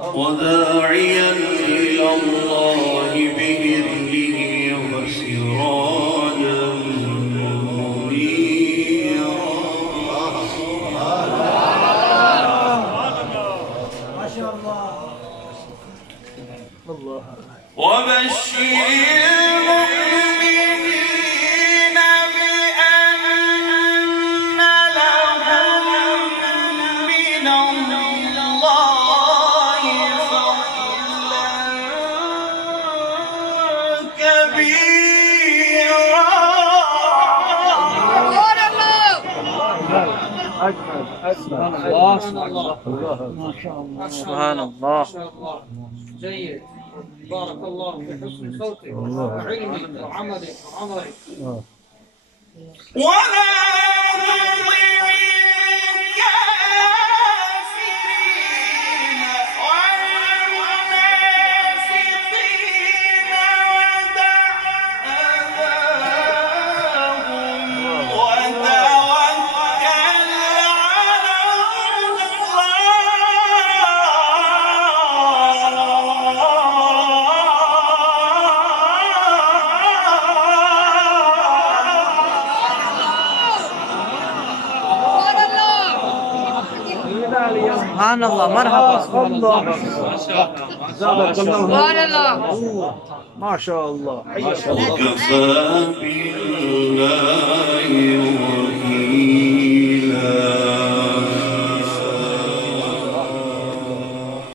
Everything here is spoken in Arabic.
وداعيا إلى الله بإذنه وسراجا منيرا. ما شاء الله. وبشر المؤمنين بأن لهم من الله فضلا كبيرا. سبحان الله. ما شاء الله. سبحان الله. ما شاء الله. جيد. بارك الله في حسن صوتك وعلمك وعملك وعمرك. ولا تطع الكافرين والمنافقين ودع أذاهم وتوكل على سبحان الله. مرحبا. سبحان الله. ما شاء الله. وكفى بالله وكيلا.